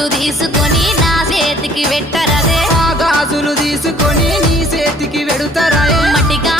గాజులు తీసుకొని నా చేతికి పెట్టరదే ఆ గాజులు తీసుకొని నీ చేతికి వెడుతారాయే మట్టిగా